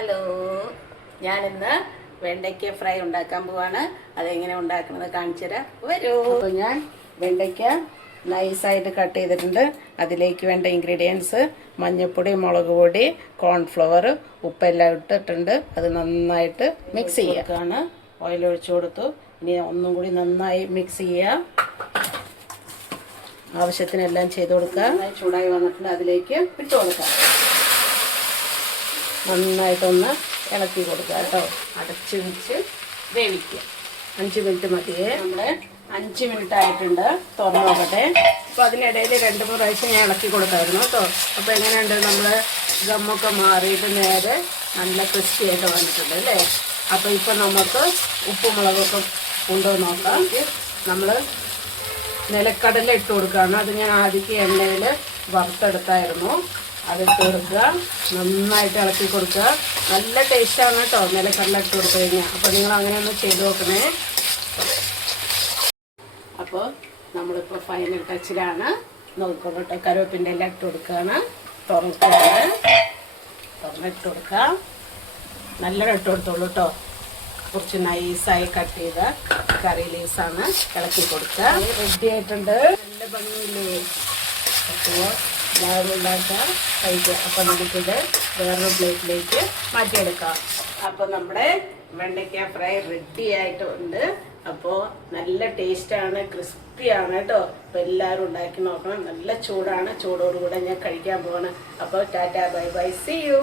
Hello, ഞാനിന്ന് വെണ്ടയ്ക്ക fry ഉണ്ടാക്കാൻ പോവാണ്. അതെങ്ങനെ ഉണ്ടാക്കുന്നത് കാണിച്ചു തരാം, വരൂ. അപ്പോൾ ഞാൻ വെണ്ടയ്ക്ക നൈസായിട്ട് കട്ട് ചെയ്തിട്ടുണ്ട്. അതിലേക്ക് വേണ്ട ഇൻഗ്രീഡിയൻസ് മഞ്ഞൾപ്പൊടി, മുളക് പൊടി, കോൺഫ്ലവർ, ഉപ്പെല്ലാം ഇട്ടിട്ടുണ്ട്. അത് നന്നായിട്ട് മിക്സ് ചെയ്യാനാണ്. ഓയിൽ ഒഴിച്ചു കൊടുത്തു. ഇനി ഒന്നും കൂടി നന്നായി മിക്സ് ചെയ്യുക. ആവശ്യത്തിനെല്ലാം ചെയ്ത് കൊടുക്കുക. നന്നായി ചൂടായി വന്നിട്ടുണ്ട്. അതിലേക്ക് ഇട്ട് കൊടുക്കാം. നന്നായിട്ടൊന്ന് ഇളക്കി കൊടുക്കുക കേട്ടോ. അടച്ച് വെച്ച് വേവിക്കുക. 5 മിനിറ്റ് മതിയേ. നമ്മൾ 5 മിനിറ്റ് ആയിട്ടുണ്ട്. തുറന്നു നോക്കട്ടെ. അപ്പോൾ അതിനിടയിൽ 2-3 പ്രാവശ്യം ഞാൻ ഇളക്കി കൊടുത്തായിരുന്നു കേട്ടോ. അപ്പോൾ എങ്ങനെയുണ്ട്, നമ്മൾ ഗമ്മൊക്കെ മാറിയിട്ട് നേരെ നല്ല ക്രിസ്പി ആയിട്ട് വന്നിട്ടുണ്ട് അല്ലേ. അപ്പോൾ ഇപ്പോൾ നമുക്ക് ഉപ്പും മുളകൊക്കെ ഉണ്ടോ നോക്കാം. നമ്മൾ നിലക്കടല ഇട്ട് കൊടുക്കുകയാണ്. അത് ഞാൻ ആദ്യം എണ്ണയിൽ വറുത്തെടുത്തായിരുന്നു. അതിട്ട് കൊടുക്കുക. നന്നായിട്ട് ഇളക്കി കൊടുക്കുക. നല്ല ടേസ്റ്റാണ് കേട്ടോ നിലക്കടല ഇട്ട് കൊടുത്തു കഴിഞ്ഞാൽ. അപ്പോൾ നിങ്ങൾ അങ്ങനെ ഒന്ന് ചെയ്ത് നോക്കണേ. അപ്പോൾ നമ്മളിപ്പോൾ ഫൈനൽ ടച്ചിലാണ്. നോക്കുക കേട്ടോ. കറിവേപ്പിൻ്റെ എല്ലാം ഇട്ട് കൊടുക്കുകയാണ്. തുറന്നിട്ട് കൊടുക്കുക. നല്ല ഇട്ട് കൊടുത്തോളൂ കേട്ടോ. കുറച്ച് നൈസായി കട്ട് ചെയ്ത കറി ലീസാണ്. ഇളക്കി കൊടുക്കുക. റെഡി ആയിട്ടുണ്ട്. നല്ല ഭംഗിയില്ലേ. അപ്പോൾ എല്ലാവരും ഉണ്ടാക്കാം, കഴിക്കുക. അപ്പം നമുക്കിത് വേറൊരു പ്ലേറ്റിലേക്ക് മാറ്റിയെടുക്കാം. അപ്പോൾ നമ്മുടെ വെണ്ടയ്ക്ക ഫ്രൈ റെഡി ആയിട്ടുണ്ട്. അപ്പോൾ നല്ല ടേസ്റ്റാണ്, ക്രിസ്പിയാണ് കേട്ടോ. അപ്പോൾ എല്ലാവരും ഉണ്ടാക്കി നോക്കണം. നല്ല ചൂടാണ്. ചൂടോടുകൂടെ ഞാൻ കഴിക്കാൻ പോവാണ്. അപ്പോൾ tata, bye bye, see U.